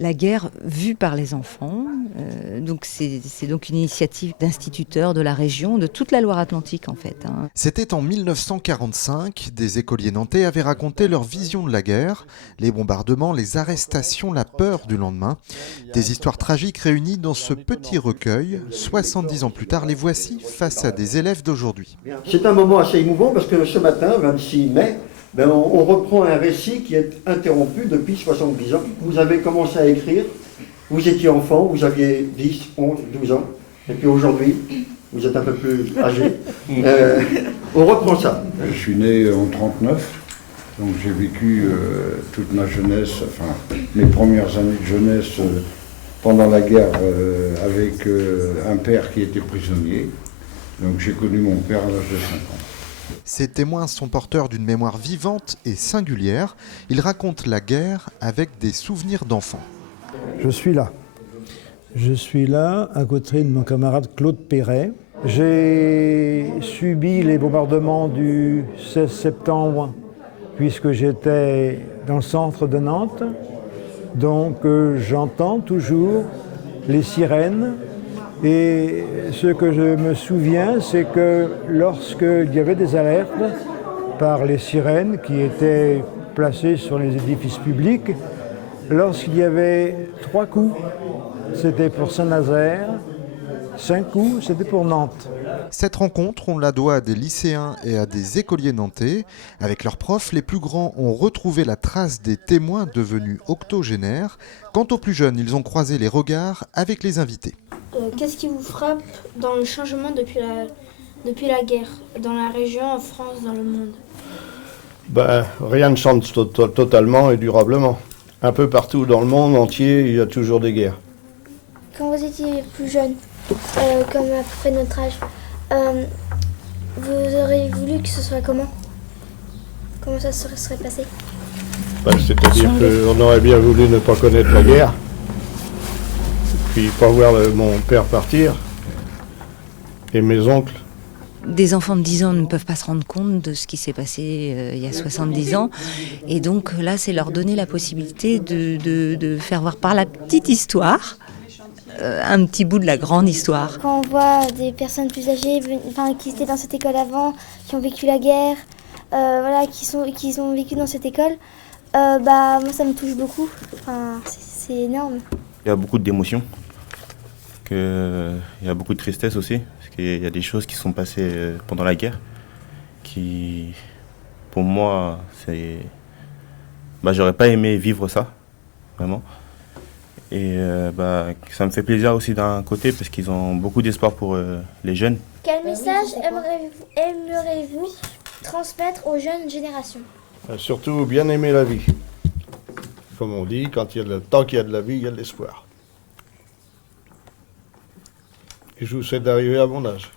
La guerre vue par les enfants, donc c'est donc une initiative d'instituteurs de la région, de toute la Loire-Atlantique en fait. C'était en 1945, des écoliers nantais avaient raconté leur vision de la guerre, les bombardements, les arrestations, la peur du lendemain. Des histoires tragiques réunies dans ce petit recueil. 70 ans plus tard, les voici face à des élèves d'aujourd'hui. C'est un moment assez émouvant parce que ce matin, 26 mai, on reprend un récit qui est interrompu depuis 70 ans. Vous avez commencé à écrire, vous étiez enfant, vous aviez 10, 11, 12 ans, et puis aujourd'hui, vous êtes un peu plus âgé. On reprend ça. Je suis né en 1939, donc j'ai vécu toute ma jeunesse, enfin mes premières années de jeunesse pendant la guerre avec un père qui était prisonnier. Donc j'ai connu mon père à l'âge de 5 ans. Ces témoins sont porteurs d'une mémoire vivante et singulière. Ils racontent la guerre avec des souvenirs d'enfants. Je suis là. Je suis là à côté de mon camarade Claude Perret. J'ai subi les bombardements du 16 septembre puisque j'étais dans le centre de Nantes. Donc j'entends toujours les sirènes. Et ce que je me souviens, c'est que lorsqu'il y avait des alertes par les sirènes qui étaient placées sur les édifices publics, lorsqu'il y avait 3 coups, c'était pour Saint-Nazaire, 5 coups, c'était pour Nantes. Cette rencontre, on la doit à des lycéens et à des écoliers nantais. Avec leurs profs, les plus grands ont retrouvé la trace des témoins devenus octogénaires. Quant aux plus jeunes, ils ont croisé les regards avec les invités. Qu'est-ce qui vous frappe dans le changement depuis la guerre, dans la région, en France, dans le monde? Rien ne change totalement et durablement. Un peu partout dans le monde entier, il y a toujours des guerres. Quand vous étiez plus jeune, comme à peu près notre âge, vous auriez voulu que ce soit comment? Comment ça se serait passé? C'est-à-dire qu'on aurait bien voulu ne pas connaître la guerre, puis pas voir mon père partir, et mes oncles. Des enfants de 10 ans ne peuvent pas se rendre compte de ce qui s'est passé il y a 70 ans. Et donc là, c'est leur donner la possibilité de faire voir par la petite histoire un petit bout de la grande histoire. Quand on voit des personnes plus âgées, qui étaient dans cette école avant, qui ont vécu la guerre, qui ont vécu dans cette école, moi ça me touche beaucoup. C'est énorme. Il y a beaucoup d'émotions, il y a beaucoup de tristesse aussi, parce qu'il y a des choses qui sont passées pendant la guerre, qui, pour moi, j'aurais pas aimé vivre ça, vraiment. Et ça me fait plaisir aussi d'un côté, parce qu'ils ont beaucoup d'espoir pour les jeunes. Quel message aimeriez-vous transmettre aux jeunes générations? Surtout bien aimer la vie. Comme on dit, tant qu'il y a de la vie, il y a de l'espoir. Et je vous souhaite d'arriver à mon âge.